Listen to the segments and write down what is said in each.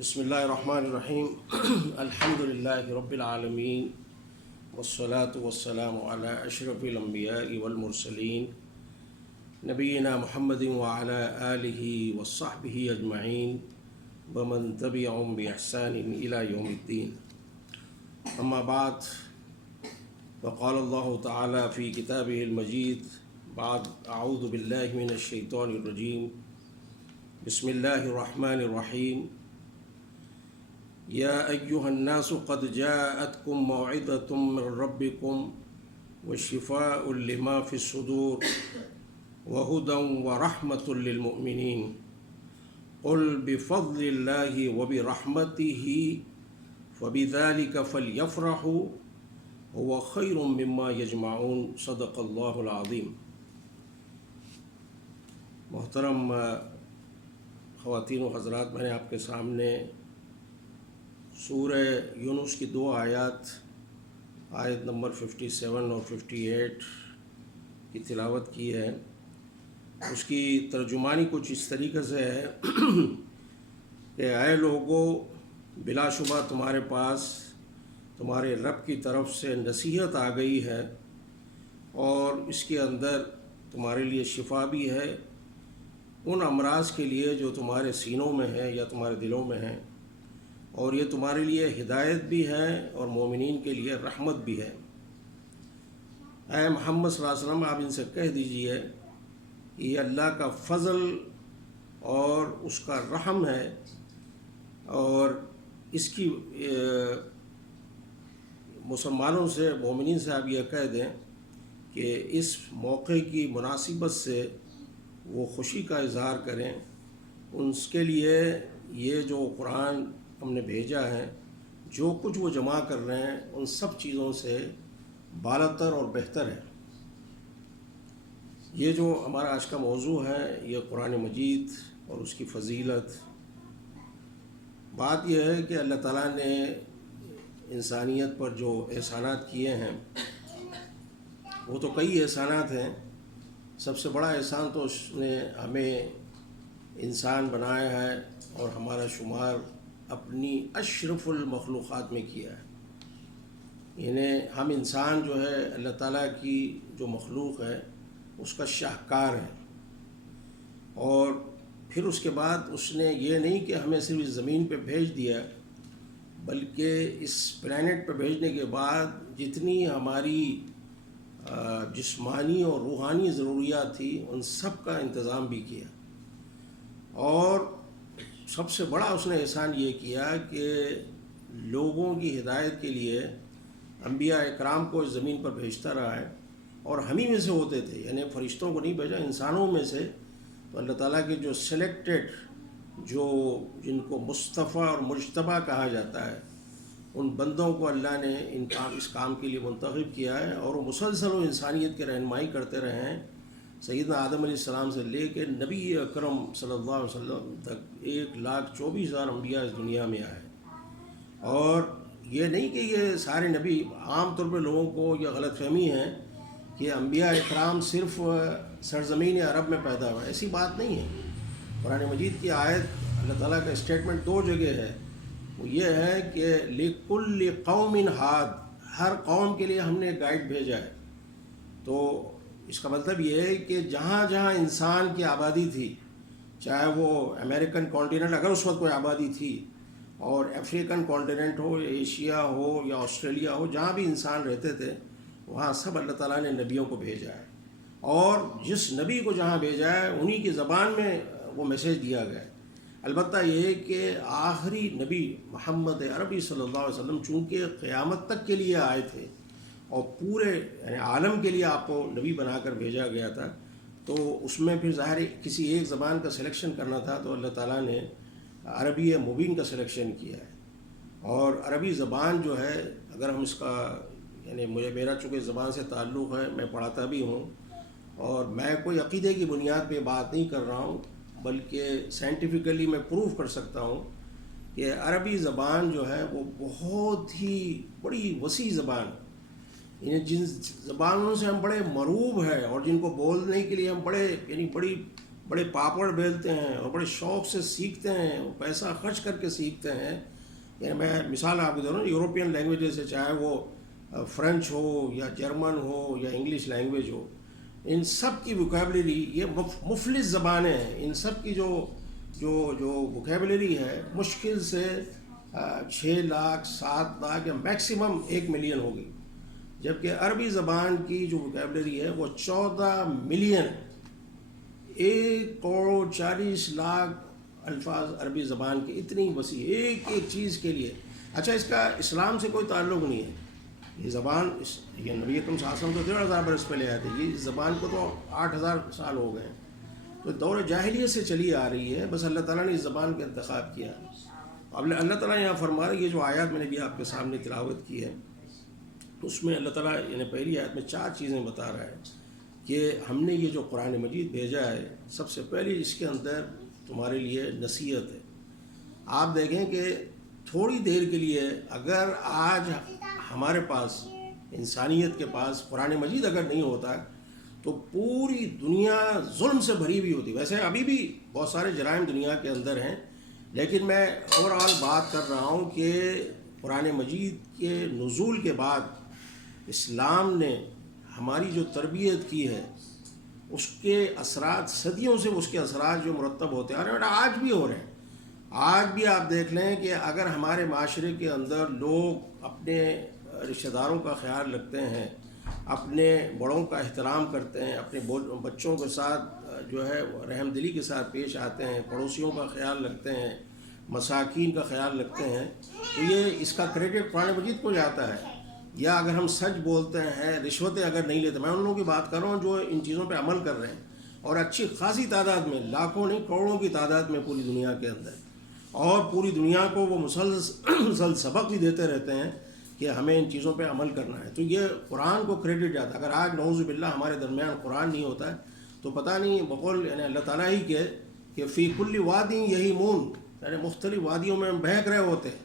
بسم اللہ الرحمن الرحیم الحمد للہ رب العالمین والصلاة والسلام علی اشرف الانبیاء والمرسلین نبینا محمد وعلی آلہ وصحبہ اجمعین ومن تبعهم بإحسان إلی یوم الدین. اما بعد فقال اللہ تعالی فی کتابہ المجید بعد اعوذ باللہ من الشیطان الرجیم بسم اللہ الرحمن الرحیم یا ایہا الناس قد جاءتکم موعظۃ من ربکم وشفاء لما فی الصدور وہدی ورحمۃ للمؤمنین قل بفضل اللہ وبرحمتہ فبذلک فلیفرحوا هو خیر مما یجمعون. صدق اللہ العظیم. محترم خواتین و حضرات، میں نے آپ کے سامنے سورہ یونس کی دو آیت نمبر 57 اور 58 کی تلاوت کی ہے. اس کی ترجمانی کچھ اس طریقے سے ہے کہ اے لوگو، بلا شبہ تمہارے پاس تمہارے رب کی طرف سے نصیحت آ گئی ہے اور اس کے اندر تمہارے لیے شفا بھی ہے ان امراض کے لیے جو تمہارے سینوں میں ہیں یا تمہارے دلوں میں ہیں، اور یہ تمہارے لیے ہدایت بھی ہے اور مومنین کے لیے رحمت بھی ہے. اے محمد صلی اللہ علیہ وسلم، آپ ان سے کہہ دیجئے کہ یہ اللہ کا فضل اور اس کا رحم ہے، اور اس کی مسلمانوں سے مومنین سے آپ یہ کہہ دیں کہ اس موقع کی مناسبت سے وہ خوشی کا اظہار کریں. ان کے لیے یہ جو قرآن ہم نے بھیجا ہے، جو کچھ وہ جمع کر رہے ہیں ان سب چیزوں سے بالاتر اور بہتر ہے. یہ جو ہمارا آج کا موضوع ہے، یہ قرآن مجید اور اس کی فضیلت. بات یہ ہے کہ اللہ تعالیٰ نے انسانیت پر جو احسانات کیے ہیں وہ تو کئی احسانات ہیں. سب سے بڑا احسان تو اس نے ہمیں انسان بنایا ہے اور ہمارا شمار اپنی اشرف المخلوقات میں کیا ہے. یعنی ہم انسان جو ہے اللہ تعالیٰ کی جو مخلوق ہے اس کا شاہکار ہے. اور پھر اس کے بعد اس نے یہ نہیں کہ ہمیں صرف اس زمین پہ بھیج دیا، بلکہ اس پلانٹ پہ بھیجنے کے بعد جتنی ہماری جسمانی اور روحانی ضروریات تھی ان سب کا انتظام بھی کیا. اور سب سے بڑا اس نے احسان یہ کیا کہ لوگوں کی ہدایت کے لیے انبیاء اکرام کو اس زمین پر بھیجتا رہا ہے، اور ہم ہی میں سے ہوتے تھے. یعنی فرشتوں کو نہیں بھیجا، انسانوں میں سے. تو اللہ تعالیٰ کے جو سلیکٹڈ، جن کو مصطفیٰ اور مجتبیٰ کہا جاتا ہے، ان بندوں کو اللہ نے اس کام کے لیے منتخب کیا ہے، اور وہ مسلسل و انسانیت کے رہنمائی کرتے رہے ہیں. سیدنا آدم علیہ السلام سے لے کے نبی اکرم صلی اللہ علیہ وسلم تک 1,24,000 انبیاء اس دنیا میں آئے. اور یہ نہیں کہ یہ سارے نبی، عام طور پہ لوگوں کو یہ غلط فہمی ہے کہ انبیاء اکرام صرف سرزمین عرب میں پیدا ہوئے. ایسی بات نہیں ہے. قرآن مجید کی آیت اللہ تعالیٰ کا اسٹیٹمنٹ دو جگہ ہے. وہ یہ ہے کہ لِكُلِّ قَوْمٍ ہاد، ہر قوم کے لیے ہم نے گائیڈ بھیجا ہے. تو اس کا مطلب یہ ہے کہ جہاں جہاں انسان کی آبادی تھی، چاہے وہ امریکن کانٹیننٹ اگر اس وقت کوئی آبادی تھی، اور افریقن کانٹیننٹ ہو یا ایشیا ہو یا آسٹریلیا ہو، جہاں بھی انسان رہتے تھے وہاں سب اللہ تعالیٰ نے نبیوں کو بھیجا ہے. اور جس نبی کو جہاں بھیجا ہے انہی کی زبان میں وہ میسیج دیا گیا ہے. البتہ یہ کہ آخری نبی محمد عربی صلی اللہ علیہ وسلم چونکہ قیامت تک کے لیے آئے تھے اور پورے یعنی عالم کے لیے آپ کو نبی بنا کر بھیجا گیا تھا، تو اس میں پھر ظاہر کسی ایک زبان کا سلیکشن کرنا تھا. تو اللہ تعالیٰ نے عربی مبین کا سلیکشن کیا ہے. اور عربی زبان جو ہے، اگر ہم اس کا یعنی میرا چونکہ زبان سے تعلق ہے، میں پڑھاتا بھی ہوں، اور میں کوئی عقیدے کی بنیاد پہ بات نہیں کر رہا ہوں، بلکہ سائنٹیفکلی میں پروف کر سکتا ہوں کہ عربی زبان جو ہے وہ بہت ہی بڑی وسیع زبان ہے. یعنی جن زبانوں سے ہم بڑے مروب ہیں اور جن کو بولنے کے لیے ہم بڑی بڑے پاپڑ بیلتے ہیں اور بڑے شوق سے سیکھتے ہیں، وہ پیسہ خرچ کر کے سیکھتے ہیں. یعنی میں مثال آپ کو دے رہا ہوں، یورپین لینگویجز سے، چاہے وہ فرینچ ہو یا جرمن ہو یا انگلش لینگویج ہو، ان سب کی ووکیبلری، یہ مفلس زبانیں ہیں، ان سب کی جو جو جو ووکیبلری ہے مشکل سے 6 لاکھ 7 لاکھ یا میکسیمم 1 ملین ہوگی، جبکہ عربی زبان کی جو ووکیبلری ہے وہ 14 ملین، 1,40,00,000 الفاظ عربی زبان کے، اتنی وسیع ایک ایک چیز کے لیے. اچھا، اس کا اسلام سے کوئی تعلق نہیں ہے. یہ زبان یہ نبی اکرم صلی اللہ علیہ وسلم تو 1,500 برس پہلے آئے تھے، یہ اس زبان کو تو 8,000 سال ہو گئے ہیں. تو دور جاہلیت سے چلی آ رہی ہے، بس اللہ تعالیٰ نے اس زبان کا انتخاب کیا. اب اللہ تعالیٰ یہاں فرما رہا ہے، یہ جو آیات میں نے بھی آپ کے سامنے تلاوت کی ہے، اس میں اللہ تعالیٰ یعنی پہلی آیت میں 4 چیزیں بتا رہا ہے کہ ہم نے یہ جو قرآن مجید بھیجا ہے، سب سے پہلی اس کے اندر تمہارے لیے نصیحت ہے. آپ دیکھیں کہ تھوڑی دیر کے لیے اگر آج ہمارے پاس، انسانیت کے پاس قرآن مجید اگر نہیں ہوتا تو پوری دنیا ظلم سے بھری ہوئی ہوتی. ویسے ابھی بھی بہت سارے جرائم دنیا کے اندر ہیں، لیکن میں اوور آل بات کر رہا ہوں کہ قرآن مجید کے نزول کے بعد اسلام نے ہماری جو تربیت کی ہے، اس کے اثرات صدیوں سے، اس کے اثرات جو مرتب ہوتے آ رہے ہیں اور آج بھی ہو رہے ہیں. آج بھی آپ دیکھ لیں کہ اگر ہمارے معاشرے کے اندر لوگ اپنے رشتہ داروں کا خیال رکھتے ہیں، اپنے بڑوں کا احترام کرتے ہیں، اپنے بچوں کے ساتھ جو ہے رحم دلی کے ساتھ پیش آتے ہیں، پڑوسیوں کا خیال رکھتے ہیں، مساکین کا خیال رکھتے ہیں، تو یہ اس کا کریڈٹ قرآن مجید کو جاتا ہے. یا اگر ہم سچ بولتے ہیں، رشوتیں اگر نہیں لیتے، میں ان لوگوں کی بات کر رہا ہوں جو ان چیزوں پہ عمل کر رہے ہیں، اور اچھی خاصی تعداد میں، لاکھوں نہیں کروڑوں کی تعداد میں پوری دنیا کے اندر، اور پوری دنیا کو وہ مسلسل سبق بھی دیتے رہتے ہیں کہ ہمیں ان چیزوں پہ عمل کرنا ہے. تو یہ قرآن کو کریڈٹ جاتا ہے. اگر آج نعوذ باللہ ہمارے درمیان قرآن نہیں ہوتا ہے تو پتہ نہیں، بقول یعنی اللہ تعالیٰ ہی کے کہ فی کل وادی یہی مون، یعنی مختلف وادیوں میں ہم بہک رہے ہوتے ہیں.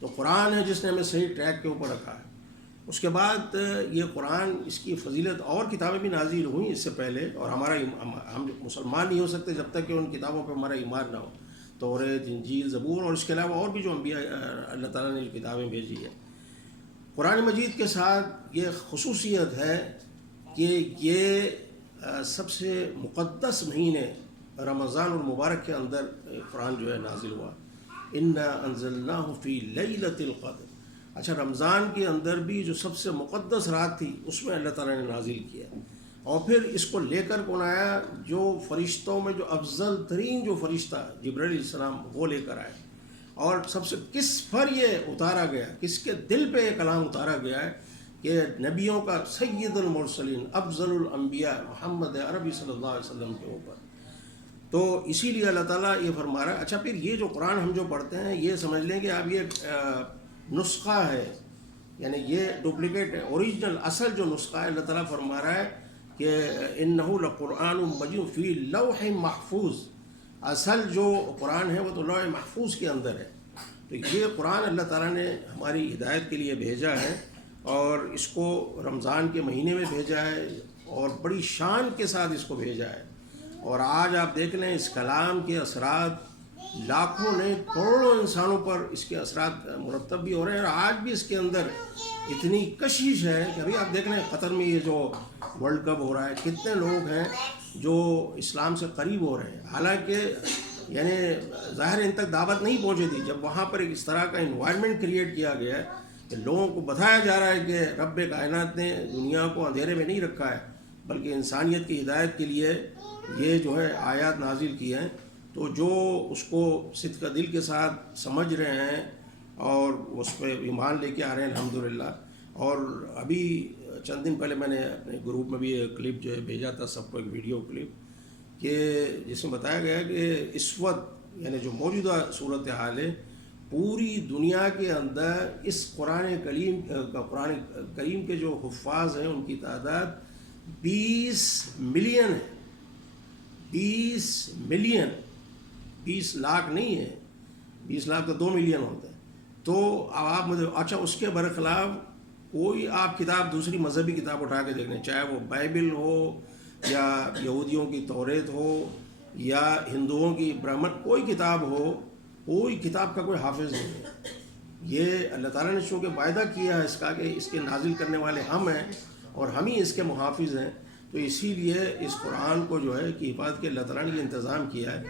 تو قرآن ہے جس نے ہمیں صحیح ٹریک کے اوپر رکھا ہے. اس کے بعد یہ قرآن، اس کی فضیلت، اور کتابیں بھی نازل ہوئیں اس سے پہلے، اور ہم مسلمان نہیں ہو سکتے جب تک کہ ان کتابوں پہ ہمارا ایمان نہ ہو. توریت، انجیل، زبور، اور اس کے علاوہ اور بھی جو انبیاء اللہ تعالیٰ نے جو کتابیں بھیجی ہے. قرآن مجید کے ساتھ یہ خصوصیت ہے کہ یہ سب سے مقدس مہینے رمضان المبارک کے اندر قرآن جو ہے نازل ہوا. انا انزلناہ فی لیلۃ القدر. اچھا، رمضان کے اندر بھی جو سب سے مقدس رات تھی اس میں اللہ تعالیٰ نے نازل کیا، اور پھر اس کو لے کر کون آیا؟ جو فرشتوں میں جو افضل ترین جو فرشتہ جبرائیل علیہ السلام، وہ لے کر آئے. اور سب سے کس پر یہ اتارا گیا، کس کے دل پہ یہ کلام اتارا گیا ہے کہ نبیوں کا سید المرسلین، افضل الانبیاء محمد عربی صلی اللہ علیہ وسلم کے اوپر. تو اسی لیے اللہ تعالیٰ یہ فرما رہا ہے. اچھا، پھر یہ جو قرآن ہم جو پڑھتے ہیں، یہ سمجھ لیں کہ اب یہ نسخہ ہے، یعنی یہ ڈپلیکیٹ ہے. اوریجنل اصل جو نسخہ ہے، اللہ تعالیٰ فرما رہا ہے کہ انہ لقرآن مجید فی لوح محفوظ. اصل جو قرآن ہے وہ تو لوح محفوظ کے اندر ہے. تو یہ قرآن اللہ تعالیٰ نے ہماری ہدایت کے لیے بھیجا ہے، اور اس کو رمضان کے مہینے میں بھیجا ہے، اور بڑی شان کے ساتھ اس کو بھیجا ہے. اور آج آپ دیکھ لیں اس کلام کے اثرات لاکھوں نے، کروڑوں انسانوں پر اس کے اثرات مرتب بھی ہو رہے ہیں. اور آج بھی اس کے اندر اتنی کشش ہے کہ ابھی آپ دیکھ لیں قطر میں یہ جو ورلڈ کپ ہو رہا ہے، کتنے لوگ ہیں جو اسلام سے قریب ہو رہے ہیں. حالانکہ یعنی ظاہر ان تک دعوت نہیں پہنچی تھی. جب وہاں پر اس طرح کا انوائرمنٹ کریٹ کیا گیا ہے کہ لوگوں کو بتایا جا رہا ہے کہ رب کائنات نے دنیا کو اندھیرے میں نہیں رکھا ہے، بلکہ انسانیت کی ہدایت کے لیے یہ جو ہے آیات نازل کی ہیں. تو جو اس کو صدق دل کے ساتھ سمجھ رہے ہیں اور اس پہ ایمان لے کے آ رہے ہیں الحمدللہ. اور ابھی چند دن پہلے میں نے اپنے گروپ میں بھی ایک کلپ جو ہے بھیجا تھا سب کو، ایک ویڈیو کلپ، کہ جس میں بتایا گیا کہ اس وقت یعنی جو موجودہ صورتحال ہے پوری دنیا کے اندر اس قرآن کریم کے جو حفاظ ہیں ان کی تعداد 20 ملین ہے. 20 ملین، 20 لاکھ نہیں ہے، 20 لاکھ تو 2 ملین ہوتے ہیں. تو اب آپ مجھے، اچھا اس کے برخلاف کوئی آپ کتاب، دوسری مذہبی کتاب اٹھا کے دیکھ لیں، چاہے وہ بائبل ہو یا یہودیوں کی توریت ہو یا ہندوؤں کی برہمن کوئی کتاب ہو، کوئی کتاب کا کوئی حافظ نہیں ہے۔ یہ اللہ تعالیٰ نے چونکہ وعدہ کیا ہے اس کا کہ اس کے نازل کرنے والے ہم ہیں اور ہم ہی اس کے محافظ ہیں، تو اسی لیے اس قرآن کو جو ہے کہ حفاظت کے اللہ تعالیٰ نے یہ انتظام کیا ہے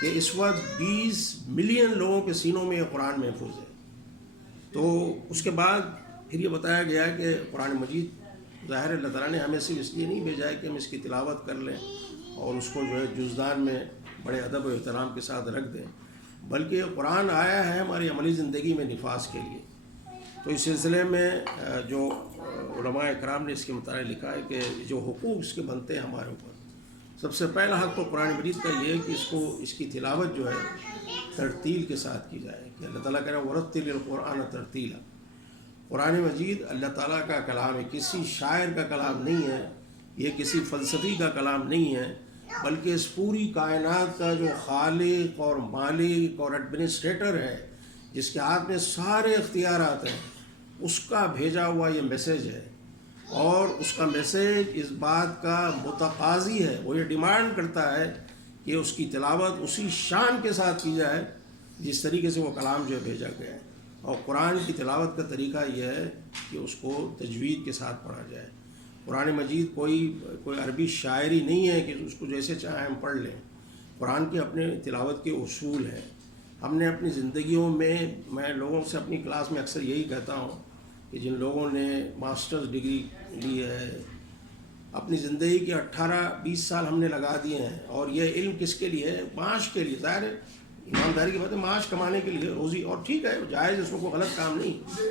کہ اس وقت 20 ملین لوگوں کے سینوں میں یہ قرآن محفوظ ہے۔ تو اس کے بعد پھر یہ بتایا گیا کہ قرآن مجید ظاہر اللہ تعالیٰ نے ہمیں صرف اس لیے نہیں بھیجا ہے کہ ہم اس کی تلاوت کر لیں اور اس کو جو ہے جزدان میں بڑے ادب و احترام کے ساتھ رکھ دیں، بلکہ قرآن آیا ہے ہماری عملی زندگی میں نفاذ کے لیے۔ تو اس سلسلے میں جو علماء اکرام نے اس کے متعلق لکھا ہے کہ جو حقوق اس کے بنتے ہیں ہمارے اوپر، سب سے پہلا حق تو قرآن مجید کا یہ ہے کہ اس کی تلاوت جو ہے ترتیل کے ساتھ کی جائے، کہ اللہ تعالیٰ کہہ رہا ہے وَرَتِّلِ الْقُرْآنَ تَرْتِیلًا۔ قرآن مجید اللہ تعالیٰ کا کلام ہے، کسی شاعر کا کلام نہیں ہے، یہ کسی فلسفی کا کلام نہیں ہے، بلکہ اس پوری کائنات کا جو خالق اور مالک اور ایڈمنسٹریٹر ہے، جس کے ہاتھ میں سارے اختیارات ہیں، اس کا بھیجا ہوا یہ میسیج ہے۔ اور اس کا میسیج اس بات کا متقاضی ہے، وہ یہ ڈیمانڈ کرتا ہے کہ اس کی تلاوت اسی شان کے ساتھ کی جائے جس طریقے سے وہ کلام جو ہے بھیجا گیا ہے۔ اور قرآن کی تلاوت کا طریقہ یہ ہے کہ اس کو تجوید کے ساتھ پڑھا جائے۔ قرآن مجید کوئی عربی شاعری نہیں ہے کہ اس کو جیسے چاہیں ہم پڑھ لیں۔ قرآن کے اپنے تلاوت کے اصول ہیں۔ ہم نے اپنی زندگیوں میں لوگوں سے اپنی کلاس میں اکثر یہی کہتا ہوں کہ جن لوگوں نے ماسٹرز ڈگری لی ہے، اپنی زندگی کے 18-20 سال ہم نے لگا دیے ہیں، اور یہ علم کس کے لیے ہے؟ معاش کے لیے۔ ظاہر ہے ایمانداری کی بات ہے، معاش کمانے کے لیے، روزی، اور ٹھیک ہے جائز، اس میں کوئی غلط کام نہیں۔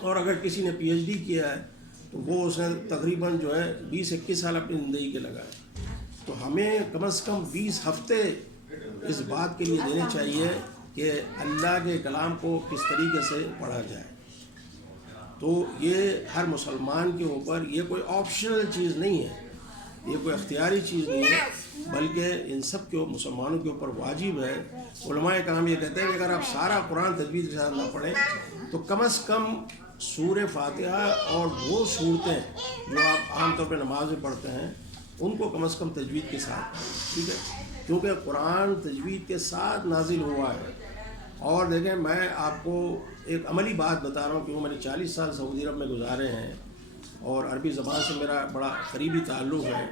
اور اگر کسی نے پی ایچ ڈی کیا ہے تو وہ اس نے تقریباً جو ہے 20-21 سال اپنی زندگی کے لگائے۔ تو ہمیں کم از کم 20 ہفتے اس بات کے لیے دینے چاہیے کہ اللہ کے کلام کو کس طریقے سے پڑھا جائے۔ تو یہ ہر مسلمان کے اوپر یہ کوئی آپشنل چیز نہیں ہے، یہ کوئی اختیاری چیز نہیں ہے، بلکہ ان سب کے مسلمانوں کے اوپر واجب ہے۔ علماء کرام یہ کہتے ہیں کہ اگر آپ سارا قرآن تجوید کے ساتھ نہ پڑھیں تو کم از کم سورہ فاتحہ اور وہ صورتیں جو آپ عام طور پہ نماز میں پڑھتے ہیں ان کو کم از کم تجوید کے ساتھ پڑھیں، ٹھیک ہے، کیونکہ قرآن تجوید کے ساتھ نازل ہوا ہے۔ اور دیکھیں، میں آپ کو ایک عملی بات بتا رہا ہوں کہ میں نے 40 سال سعودی عرب میں گزارے ہیں اور عربی زبان سے میرا بڑا قریبی تعلق ہے۔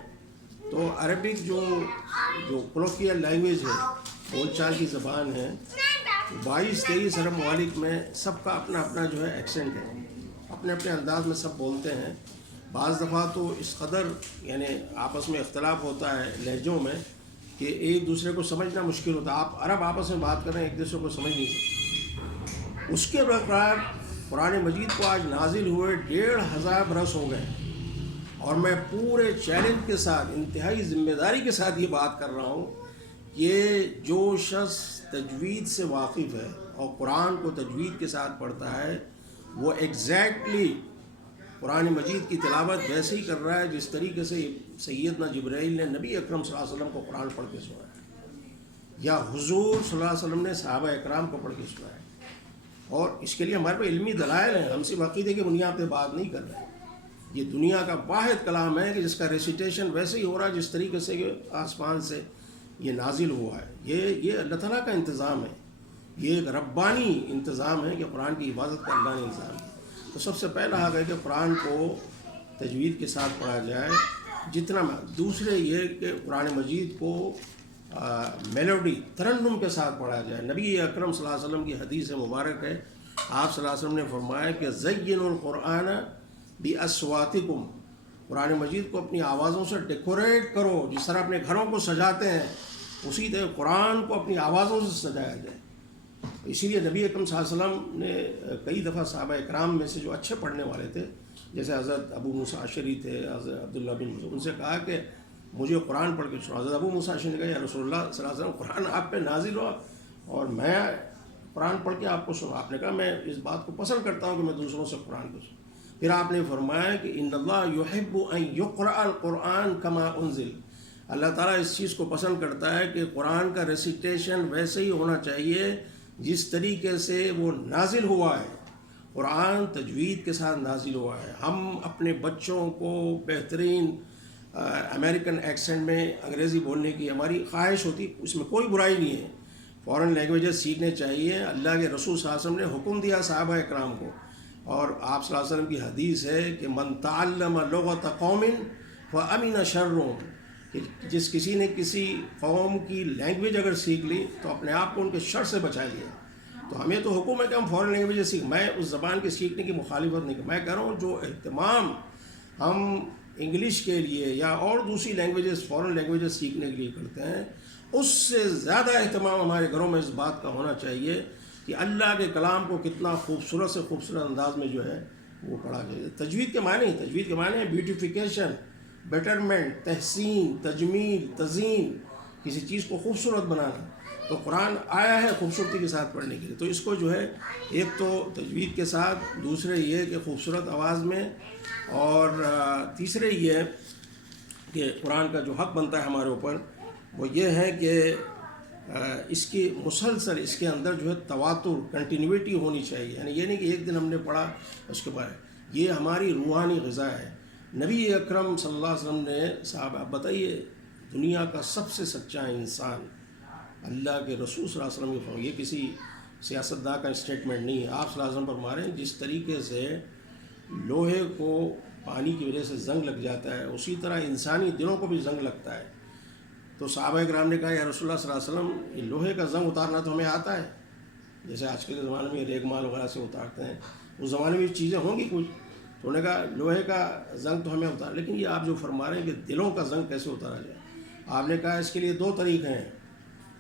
تو عربک جو کولوکیل لینگویج ہے، بول چال کی زبان ہے، 22-23 عرب ممالک میں سب کا اپنا اپنا جو ہے ایکسنٹ ہے، اپنے اپنے انداز میں سب بولتے ہیں۔ بعض دفعہ تو اس قدر یعنی آپس میں اختلاف ہوتا ہے لہجوں میں کہ ایک دوسرے کو سمجھنا مشکل ہوتا ہے۔ آپ عرب آپس میں بات کریں، ایک دوسرے کو سمجھ نہیں سکتے۔ اس کے برقرار قرآن مجید کو آج نازل ہوئے 1500 برس ہو گئے، اور میں پورے چیلنج کے ساتھ، انتہائی ذمہ داری کے ساتھ یہ بات کر رہا ہوں کہ جو شخص تجوید سے واقف ہے اور قرآن کو تجوید کے ساتھ پڑھتا ہے، وہ ایگزیکٹلی قرآن مجید کی تلاوت ویسے ہی کر رہا ہے جس طریقے سے سیدنا جبرائیل نے نبی اکرم صلی اللہ علیہ وسلم کو قرآن پڑھ کے سنایا، یا حضور صلی اللہ علیہ وسلم نے صحابہ اکرام کو پڑھ کے سنایا۔ اور اس کے لیے ہمارے پاس علمی دلائل ہیں، ہم صرف عقیدے کی بنیاد پہ بات نہیں کر رہے ہیں۔ یہ دنیا کا واحد کلام ہے کہ جس کا ریسیٹیشن ویسے ہی ہو رہا ہے جس طریقے سے کہ آسمان سے یہ نازل ہوا ہے۔ یہ اللہ تعالیٰ کا انتظام ہے، یہ ایک ربانی انتظام ہے کہ قرآن کی حفاظت کا اللہ نے انتظام ہے۔ تو سب سے پہلا حق ہے کہ قرآن کو تجوید کے ساتھ پڑھا جائے جتنا دوسرے یہ کہ قرآن مجید کو میلوڈی، ترنم کے ساتھ پڑھا جائے۔ نبی اکرم صلی اللہ علیہ وسلم کی حدیث مبارک ہے، آپ صلی اللہ علیہ وسلم نے فرمایا کہ زینوا القرآن باصواتکم، قرآن مجید کو اپنی آوازوں سے ڈیکوریٹ کرو، جس طرح اپنے گھروں کو سجاتے ہیں اسی طرح قرآن کو اپنی آوازوں سے سجایا جائے۔ اسی لیے نبی اکرم صلی اللہ علیہ وسلم نے کئی دفعہ صحابہ اکرام میں سے جو اچھے پڑھنے والے تھے، جیسے حضرت ابو موسیٰ اشعری تھے، حضرت عبداللہ بن مسعود، ان سے کہا کہ مجھے قرآن پڑھ کے سنا۔ حضرت ابو موسیٰ اشعری نے کہا یا رسول اللہ صلی اللہ علیہ وسلم، قرآن آپ پہ نازل ہوا اور میں قرآن پڑھ کے آپ کو سنا۔ آپ نے کہا میں اس بات کو پسند کرتا ہوں کہ میں دوسروں سے قرآن کو سنوں۔ پھر آپ نے فرمایا کہ ان اللہ یحب ان یقرأ القرآن کما انزل، اللہ تعالیٰ اس چیز کو پسند کرتا ہے کہ قرآن کا ریسیٹیشن ویسے ہی ہونا چاہیے جس طریقے سے وہ نازل ہوا ہے۔ قرآن تجوید کے ساتھ نازل ہوا ہے۔ ہم اپنے بچوں کو بہترین امریکن ایکسنٹ میں انگریزی بولنے کی ہماری خواہش ہوتی، اس میں کوئی برائی نہیں ہے، فورن لینگویجز سیکھنے چاہیے۔ اللہ کے رسول صلی اللہ علیہ وسلم نے حکم دیا صحابہ اکرام کو، اور آپ صلی اللہ علیہ وسلم کی حدیث ہے کہ من تعلم لغت قوم فامن شرهم، کہ جس کسی نے کسی قوم کی لینگویج اگر سیکھ لی تو اپنے آپ کو ان کے شر سے بچا لیا۔ تو ہمیں تو حکم ہے کہ ہم فورن لینگویجز سیکھ، میں اس زبان کے سیکھنے کی مخالفت نہیں میں کہہ رہا ہوں جو اہتمام ہم انگلش کے لیے یا اور دوسری لینگویجز فورن لینگویجز سیکھنے کے لیے کرتے ہیں، اس سے زیادہ اہتمام ہمارے گھروں میں اس بات کا ہونا چاہیے کہ اللہ کے کلام کو کتنا خوبصورت سے خوبصورت انداز میں جو ہے وہ پڑھا جائے۔ تجوید کے معنی ہیں بیوٹیفیکیشن، بیٹرمنٹ، تحسین، تجمیل، تزئین، کسی چیز کو خوبصورت بنانا۔ تو قرآن آیا ہے خوبصورتی کے ساتھ پڑھنے کے لیے، تو اس کو جو ہے ایک تو تجوید کے ساتھ، دوسرے یہ کہ خوبصورت آواز میں، اور تیسرے یہ کہ قرآن کا جو حق بنتا ہے ہمارے اوپر وہ یہ ہے کہ اس کی مسلسل اس کے اندر جو ہے تواتر، کنٹینیوٹی ہونی چاہیے، یعنی یہ نہیں کہ ایک دن ہم نے پڑھا اس کے بعد، یہ ہماری روحانی غذا ہے۔ نبی اکرم صلی اللہ علیہ وسلم نے صاحب آپ بتائیے دنیا کا سب سے سچا انسان اللہ کے رسول صلی اللہ علیہ وسلم کے، یہ کسی سیاستداں کا اسٹیٹمنٹ نہیں ہے، آپ صلی اللہ علیہ وسلم فرما رہے ہیں جس طریقے سے لوہے کو پانی کی وجہ سے زنگ لگ جاتا ہے اسی طرح انسانی دلوں کو بھی زنگ لگتا ہے۔ تو صحابہ کرام نے کہا یا رسول اللہ صلی اللہ علیہ وسلم یہ لوہے کا زنگ اتارنا تو ہمیں آتا ہے، جیسے آج کل کے زمانے میں ریگ مال وغیرہ سے اتارتے ہیں، اس زمانے میں چیزیں ہوں گی کچھ، تو انہوں نے کہا لوہے کا زنگ تو ہمیں اتار، لیکن یہ آپ جو فرما رہے ہیں کہ دلوں کا زنگ کیسے اتارا جائے، آپ نے کہا اس کے لیے دو طریقے ہیں،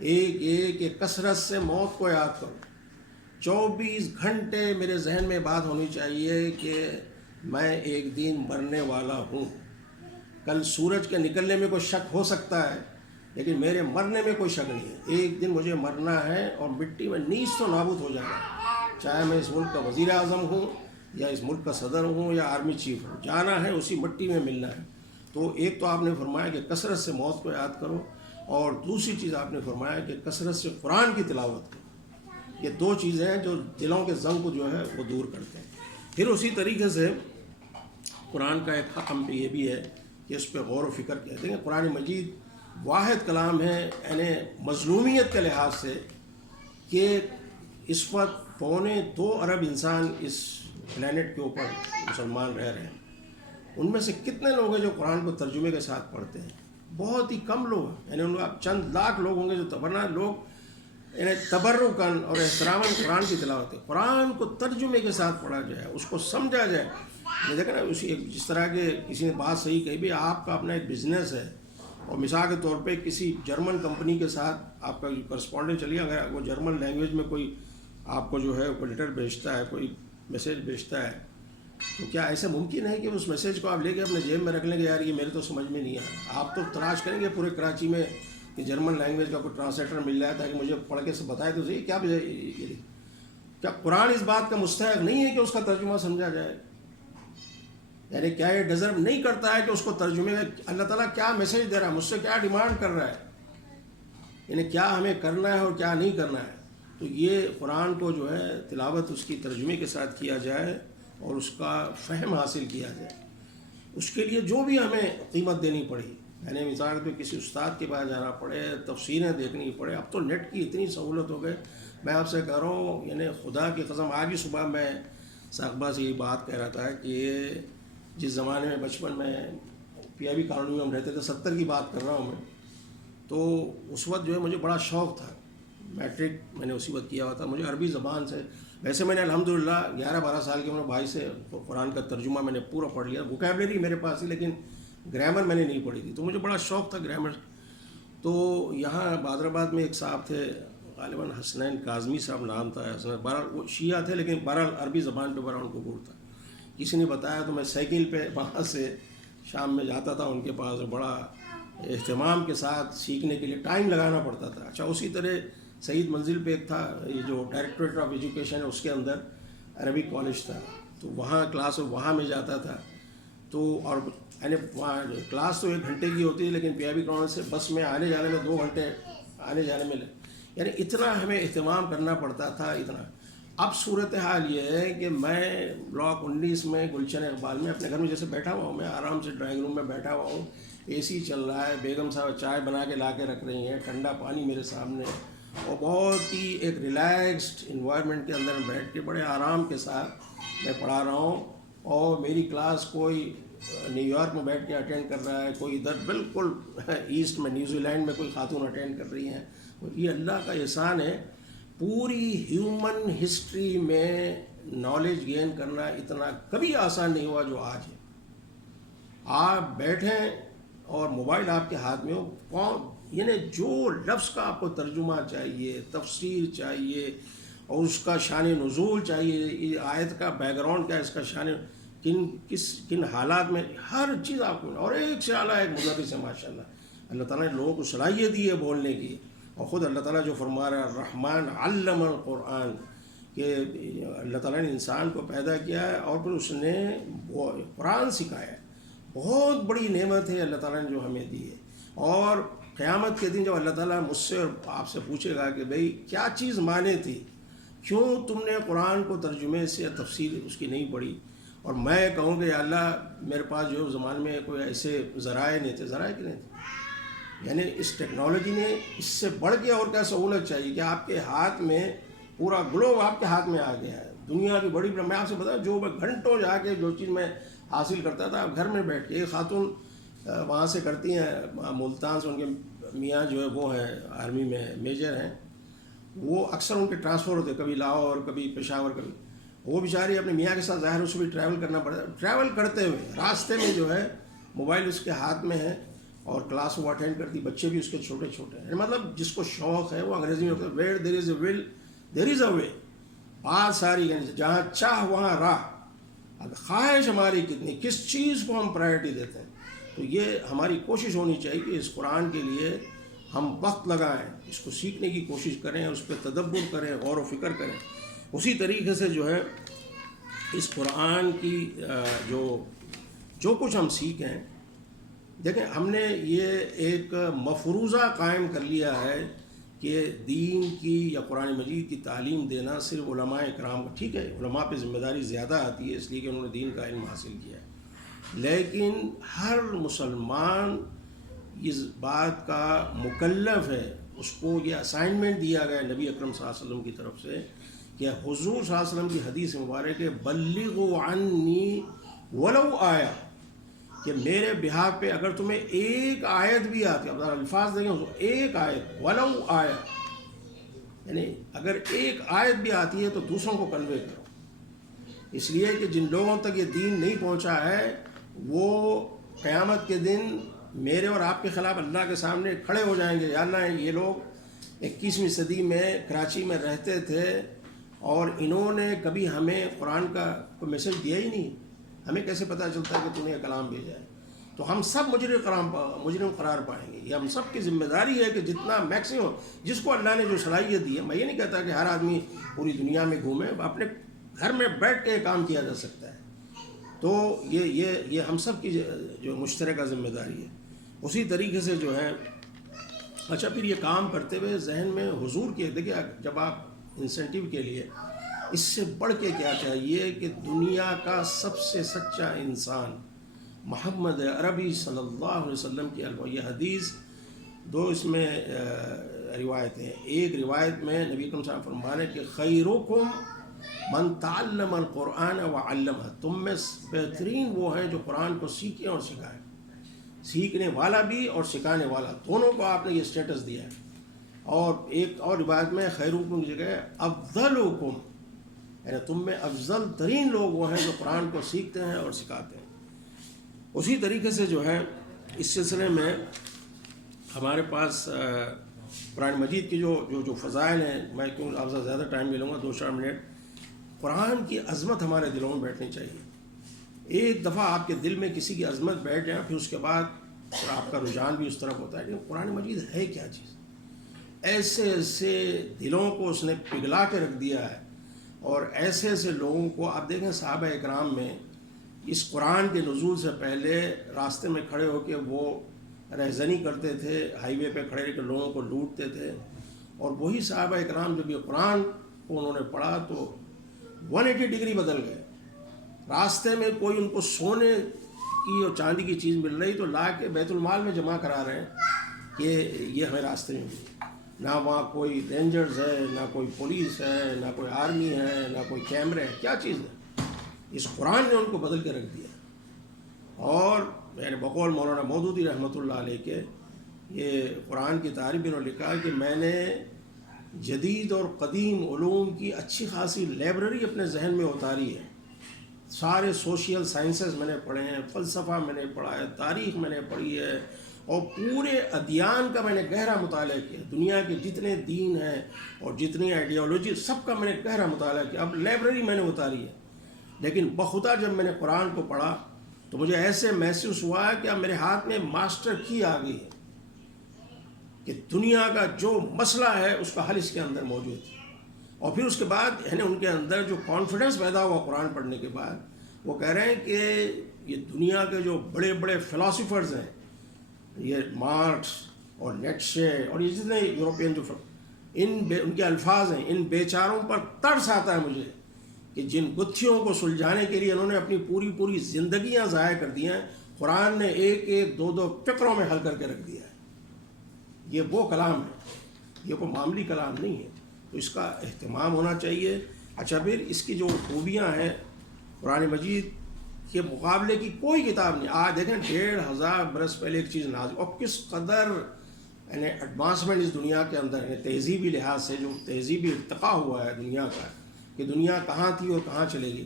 ایک یہ کہ کثرت سے موت کو یاد کرو، 24 گھنٹے میرے ذہن میں بات ہونی چاہیے کہ میں ایک دن مرنے والا ہوں، کل سورج کے نکلنے میں کوئی شک ہو سکتا ہے لیکن میرے مرنے میں کوئی شک نہیں ہے، ایک دن مجھے مرنا ہے اور مٹی میں نیست و نابود ہو جانا ہے، چاہے میں اس ملک کا وزیر اعظم ہوں یا اس ملک کا صدر ہوں یا آرمی چیف ہوں، جانا ہے اسی مٹی میں ملنا ہے۔ تو ایک تو آپ نے فرمایا کہ کثرت سے موت کو یاد کرو، اور دوسری چیز آپ نے فرمایا کہ کثرت سے قرآن کی تلاوت کرو، یہ دو چیزیں ہیں جو دلوں کے زنگ کو جو ہے وہ دور کرتے ہیں۔ پھر اسی طریقے سے قرآن کا ایک حق ہم پہ یہ بھی ہے کہ اس پہ غور و فکر کہتے ہیں، قرآن مجید واحد کلام ہے یعنی مظلومیت کے لحاظ سے کہ اس وقت 2.25 ارب انسان اس پلانٹ کے اوپر مسلمان رہ رہے ہیں، ان میں سے کتنے لوگ ہیں جو قرآن کو ترجمے کے ساتھ پڑھتے ہیں؟ بہت ہی کم لوگ ہیں، یعنی ان کو آپ چند لاکھ لوگ ہوں گے جو ورنہ لوگ یعنی تبرکاً اور احتراماً قرآن کی تلاوت ہے، قرآن کو ترجمے کے ساتھ پڑھا جائے، اس کو سمجھا جائے۔ میں دیکھا نا اسی جس طرح کے کسی نے بات صحیح کہی بھی آپ کا اپنا ایک بزنس ہے، اور مثال کے طور پہ کسی جرمن کمپنی کے ساتھ آپ کا کرسپونڈنٹ چلیے، اگر وہ جرمن لینگویج میں کوئی آپ کو جو ہے کوئی لیٹر بھیجتا ہے، کوئی میسیج بھیجتا ہے، تو کیا ایسا ممکن ہے کہ اس میسیج کو آپ لے کے اپنے جیب میں رکھ لیں گے یار یہ میرے تو سمجھ میں نہیں آیا؟ آپ تو تلاش کریں گے پورے کراچی میں کہ جرمن لینگویج کا کوئی ٹرانسلیٹر مل جائے تاکہ مجھے پڑھ کے بتائے تو صحیح کیا قرآن اس بات کا مستحق نہیں ہے کہ اس کا ترجمہ سمجھا جائے؟ یعنی کیا یہ ڈیزرو نہیں کرتا ہے کہ اس کو ترجمے میں اللہ تعالیٰ کیا میسیج دے رہا ہے، مجھ سے کیا ڈیمانڈ کر رہا ہے، یعنی کیا ہمیں کرنا ہے اور کیا نہیں کرنا ہے؟ تو یہ قرآن کو جو ہے تلاوت اس کی ترجمے کے ساتھ کیا جائے اور اس کا فہم حاصل کیا جائے، اس کے لیے جو بھی ہمیں قیمت دینی پڑی، یعنی مثال پہ کسی استاد کے پاس جانا پڑے، تفسیریں دیکھنی پڑے، اب تو نیٹ کی اتنی سہولت ہو گئے، میں آپ سے کہہ رہا ہوں یعنی خدا کی قسم آج ہی صبح میں ثاقبہ سے یہ بات کہہ رہا تھا کہ جس زمانے میں بچپن میں پی آئی بی کالونی میں ہم رہتے تھے، 70 کی بات کر رہا ہوں میں، تو اس وقت جو ہے مجھے بڑا شوق تھا، میٹرک میں نے اسی وقت کیا ہوا تھا، مجھے عربی زبان سے ویسے میں نے الحمدللہ 11-12 سال کی عمر بھائی سے قرآن کا ترجمہ میں نے پورا پڑھ لیا، ووکیبلری میرے پاس تھی لیکن گرامر میں نے نہیں پڑھی تھی، تو مجھے بڑا شوق تھا گرامر۔ تو یہاں حیدرآباد میں ایک صاحب تھے غالباً حسنین کاظمی صاحب نام تھا، بہرحال وہ شیعہ تھے لیکن بہرحال عربی زبان پہ بڑا ان کو غور تھا، کسی نے بتایا تو میں سائیکل پہ وہاں سے شام میں جاتا تھا ان کے پاس، بڑا اہتمام کے ساتھ سیکھنے کے لیے ٹائم لگانا پڑتا تھا۔ اچھا اسی طرح سعید منزل پہ ایک تھا یہ جو ڈائریکٹریٹ آف ایجوکیشن ہے اس کے اندر عربک کالج تھا، تو وہاں کلاس وہاں میں جاتا تھا، تو اور یعنی وہاں کلاس تو 1 گھنٹے کی ہوتی ہے لیکن پی آئی بی کالج سے بس میں آنے جانے میں 2 گھنٹے آنے جانے میں یعنی اتنا ہمیں اہتمام کرنا پڑتا تھا اتنا۔ اب صورتحال یہ ہے کہ میں بلاک 19 میں گلشن اقبال میں اپنے گھر میں جیسے بیٹھا ہوا ہوں، میں آرام سے ڈرائنگ روم میں بیٹھا ہوا ہوں، اے سی چل رہا ہے، بیگم صاحب چائے بنا کے لا کے رکھ رہی ہیں، ٹھنڈا پانی میرے سامنے، اور بہت ہی ایک ریلیکسڈ انوائرمنٹ کے اندر بیٹھ کے بڑے آرام کے ساتھ میں پڑھا رہا ہوں. اور میری کلاس کوئی نیو یارک میں بیٹھ کے اٹینڈ کر رہا ہے، کوئی ادھر بالکل ایسٹ میں نیوزی لینڈ میں کوئی خاتون اٹینڈ کر رہی ہیں. یہ اللہ کا احسان ہے. پوری ہیومن ہسٹری میں نالج گین کرنا اتنا کبھی آسان نہیں ہوا جو آج ہے. آپ بیٹھیں اور موبائل آپ کے ہاتھ میں ہو، یعنی جو لفظ کا آپ کو ترجمہ چاہیے، تفسیر چاہیے، اور اس کا شان نزول چاہیے، یہ آیت کا بیک گراؤنڈ کیا ہے، اس کا شان کن حالات میں، ہر چیز آپ کو. اور ایک سے اعلیٰ ایک مدرس ہے ماشاء اللہ. اللہ تعالیٰ نے لوگوں کو صلاحیت دی ہے بولنے کی. اور خود اللہ تعالیٰ جو فرما رہا ہے الرحمن علم القرآن، کہ اللہ تعالیٰ نے انسان کو پیدا کیا ہے اور پھر اس نے قرآن سکھایا ہے. بہت بڑی نعمت ہے اللہ تعالیٰ نے جو ہمیں دی ہے. اور قیامت کے دن جب اللہ تعالیٰ مجھ سے اور آپ سے پوچھے گا کہ بھئی کیا چیز مانے تھی، کیوں تم نے قرآن کو ترجمے سے تفسیر اس کی نہیں پڑھی، اور میں کہوں کہ یا اللہ میرے پاس جو زمانے میں کوئی ایسے ذرائع نہیں تھے. ذرائع کیوں نہیں تھے؟ یعنی اس ٹیکنالوجی نے اس سے بڑھ کے اور کیا سہولت چاہیے کہ آپ کے ہاتھ میں پورا گلوب آپ کے ہاتھ میں آ گیا ہے. دنیا کی بڑی میں آپ سے بتاؤں، جو میں گھنٹوں جا کے جو چیز میں حاصل کرتا تھا گھر میں بیٹھ کے. ایک خاتون وہاں سے کرتی ہیں ملتان سے، ان کے میاں جو ہے وہ ہیں آرمی میں میجر ہیں، وہ اکثر ان کے ٹرانسفر ہوتے، کبھی لاہور کبھی پشاور کبھی. وہ بیچاری اپنے میاں کے ساتھ ظاہر اس کو بھی ٹریول کرنا پڑتا ہے. ٹریول کرتے ہوئے راستے میں جو ہے موبائل اس کے ہاتھ میں ہے اور کلاس وہ اٹینڈ کرتی. بچے بھی اس کے چھوٹے چھوٹے ہیں. مطلب جس کو شوق ہے وہ انگریزی میں ویئر دیر از اے ول دیر از اے وے. بات ساری یعنی جہاں چاہ وہاں راہ. اب خواہش ہماری کتنی، کس چیز کو ہم پرائرٹی دیتے ہیں. تو یہ ہماری کوشش ہونی چاہیے کہ اس قرآن کے لیے ہم وقت لگائیں، اس کو سیکھنے کی کوشش کریں، اس پہ تدبر کریں، غور و فکر کریں. اسی طریقے سے جو ہے اس قرآن کی جو کچھ ہم سیکھیں، دیکھیں ہم نے یہ ایک مفروضہ قائم کر لیا ہے کہ دین کی یا قرآن مجید کی تعلیم دینا صرف علماء اکرام کا. ٹھیک ہے علماء پہ ذمہ داری زیادہ آتی ہے اس لیے کہ انہوں نے دین کا علم حاصل کیا ہے، لیکن ہر مسلمان اس بات کا مکلف ہے. اس کو یہ اسائنمنٹ دیا گیا نبی اکرم صلی اللہ علیہ وسلم کی طرف سے کہ حضور صلی اللہ علیہ وسلم کی حدیث مبارک ہے بلغوا عنی ولو آیا، کہ میرے بہاف پہ اگر تمہیں ایک آیت بھی آتی ہے، اب الفاظ دیکھیں ایک آیت ولو آیا، یعنی اگر ایک آیت بھی آتی ہے تو دوسروں کو کنوے کرو. اس لیے کہ جن لوگوں تک یہ دین نہیں پہنچا ہے وہ قیامت کے دن میرے اور آپ کے خلاف اللہ کے سامنے کھڑے ہو جائیں گے. یا اللہ یہ لوگ 21ویں صدی میں کراچی میں رہتے تھے اور انہوں نے کبھی ہمیں قرآن کا کوئی میسج دیا ہی نہیں، ہمیں کیسے پتہ چلتا کہ تم نے کلام بھیجا ہے. تو ہم سب مجرم قرار پائیں گے. یہ ہم سب کی ذمہ داری ہے کہ جتنا میکسیمم جس کو اللہ نے جو صلاحیت دی ہے. میں یہ نہیں کہتا کہ ہر آدمی پوری دنیا میں گھومے، اپنے گھر میں بیٹھ کے کام کیا جا سکتا ہے. تو یہ ہم سب کی جو مشترکہ ذمہ داری ہے. اسی طریقے سے جو ہے اچھا پھر یہ کام کرتے ہوئے ذہن میں حضور کی دیکھیے، جب آپ انسینٹیو کے لیے اس سے بڑھ کے کیا چاہیے کہ دنیا کا سب سے سچا انسان محمد عربی صلی اللہ علیہ وسلم کی یہ حدیث دو اس میں روایتیں. ایک روایت میں نبی اکرم صلی اللہ علیہ وسلم فرمانے کہ خیرکم من تعلم القرآن وعلمہ، تم میں بہترین وہ ہیں جو قرآن کو سیکھیں اور سکھائیں. سیکھنے والا بھی اور سکھانے والا دونوں کو آپ نے یہ اسٹیٹس دیا ہے. اور ایک اور روایت میں خیرکم کی جگہ افضلکم، یعنی تم میں افضل ترین لوگ وہ ہیں جو قرآن کو سیکھتے ہیں اور سکھاتے ہیں. اسی طریقے سے جو ہے اس سلسلے میں ہمارے پاس قرآن مجید کی جو فضائل ہیں، میں کیوں آپ سے زیادہ ٹائم لے لوں گا، 2-4 منٹ. قرآن کی عظمت ہمارے دلوں میں بیٹھنی چاہیے. ایک دفعہ آپ کے دل میں کسی کی عظمت بیٹھ جائے پھر اس کے بعد آپ کا رجحان بھی اس طرف ہوتا ہے کہ قرآن مجید ہے کیا چیز. ایسے ایسے دلوں کو اس نے پگھلا کے رکھ دیا ہے، اور ایسے ایسے لوگوں کو آپ دیکھیں صحابہ اکرام میں اس قرآن کے نزول سے پہلے راستے میں کھڑے ہو کے وہ رہزنی کرتے تھے، ہائی وے پہ کھڑے رہ کے لوگوں کو لوٹتے تھے. اور وہی صحابہ اکرام جب یہ قرآن کو انہوں نے پڑھا تو 180 ڈگری بدل گئے. راستے میں کوئی ان کو سونے کی اور چاندی کی چیز مل رہی تو لا کے بیت المال میں جمع کرا رہے ہیں کہ یہ ہمیں راستے میں ملی. نہ وہاں کوئی رینجرز ہے، نہ کوئی پولیس ہے، نہ کوئی آرمی ہے، نہ کوئی کیمرے ہے. کیا چیز ہے؟ اس قرآن نے ان کو بدل کے رکھ دیا. اور میرے بقول مولانا مودودی رحمۃ اللہ علیہ کے یہ قرآن کی تعریف میں انہوں نے لکھا کہ میں نے جدید اور قدیم علوم کی اچھی خاصی لائبریری اپنے ذہن میں اتاری ہے. سارے سوشل سائنسز میں نے پڑھے ہیں، فلسفہ میں نے پڑھا ہے، تاریخ میں نے پڑھی ہے، اور پورے ادیان کا میں نے گہرا مطالعہ کیا. دنیا کے جتنے دین ہیں اور جتنی آئیڈیالوجی سب کا میں نے گہرا مطالعہ کیا. اب لائبریری میں نے اتاری ہے. لیکن بخدا جب میں نے قرآن کو پڑھا تو مجھے ایسے محسوس ہوا کہ اب میرے ہاتھ میں ماسٹر کی آ گئی ہے کہ دنیا کا جو مسئلہ ہے اس کا حل اس کے اندر موجود ہے. اور پھر اس کے بعد یعنی ان کے اندر جو کانفیڈنس پیدا ہوا قرآن پڑھنے کے بعد، وہ کہہ رہے ہیں کہ یہ دنیا کے جو بڑے بڑے فلاسفرز ہیں، یہ مارکس اور نیٹشے اور یہ جتنے یورپین جو ان کے الفاظ ہیں، ان بیچاروں پر ترس آتا ہے مجھے کہ جن گتھیوں کو سلجھانے کے لیے انہوں نے اپنی پوری زندگیاں ضائع کر دی ہیں، قرآن نے ایک دو فقروں میں حل کر کے رکھ دیا ہے. یہ وہ کلام ہے، یہ کوئی معمولی کلام نہیں ہے. تو اس کا اہتمام ہونا چاہیے. اچھا، پھر اس کی جو خوبیاں ہیں قرآن مجید کے مقابلے کی کوئی کتاب نہیں. آج دیکھیں 1500 برس پہلے ایک چیز نازل، اور کس قدر یعنی ایڈوانسمنٹ اس دنیا کے اندر ہے، تہذیبی لحاظ سے جو تہذیبی ارتقاء ہوا ہے دنیا کا، کہ دنیا کہاں تھی اور کہاں چلے گی.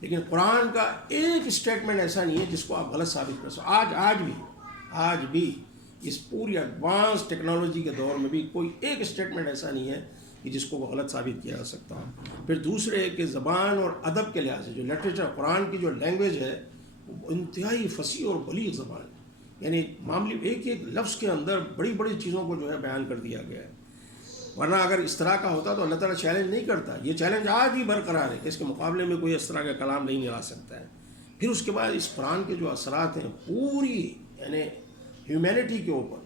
لیکن قرآن کا ایک اسٹیٹمنٹ ایسا نہیں ہے جس کو آپ غلط ثابت کر سکیں. آج بھی اس پوری ایڈوانس ٹیکنالوجی کے دور میں بھی کوئی ایک اسٹیٹمنٹ ایسا نہیں ہے کہ جس کو وہ غلط ثابت کیا جا سکتا ہو. پھر دوسرے کہ زبان اور ادب کے لحاظ سے جو لٹریچر، قرآن کی جو لینگویج ہے وہ انتہائی فصیح اور بلیغ زبان ہے. یعنی معاملے ایک لفظ کے اندر بڑی بڑی چیزوں کو جو ہے بیان کر دیا گیا ہے. ورنہ اگر اس طرح کا ہوتا تو اللہ تعالیٰ چیلنج نہیں کرتا. یہ چیلنج آج بھی برقرار ہے کہ اس کے مقابلے میں کوئی اس طرح کا کلام نہیں لا سکتا ہے. پھر اس کے بعد اس قرآن کے جو اثرات ہیں پوری یعنی ہیومینٹی کے اوپر،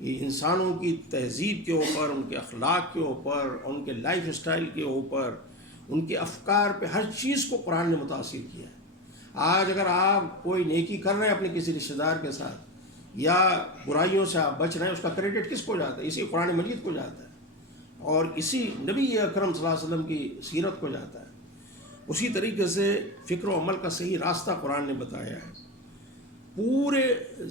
یہ انسانوں کی تہذیب کے اوپر، ان کے اخلاق کے اوپر، ان کے لائف اسٹائل کے اوپر، ان کے افکار پہ، ہر چیز کو قرآن نے متاثر کیا ہے. آج اگر آپ کوئی نیکی کر رہے ہیں اپنے کسی رشتہ دار کے ساتھ یا برائیوں سے آپ بچ رہے ہیں، اس کا کریڈٹ کس کو جاتا ہے؟ اسی قرآن مجید کو جاتا ہے اور اسی نبی اکرم صلی اللہ علیہ وسلم کی سیرت کو جاتا ہے. اسی طریقے سے فکر و عمل کا صحیح راستہ قرآن نے بتایا ہے. پورے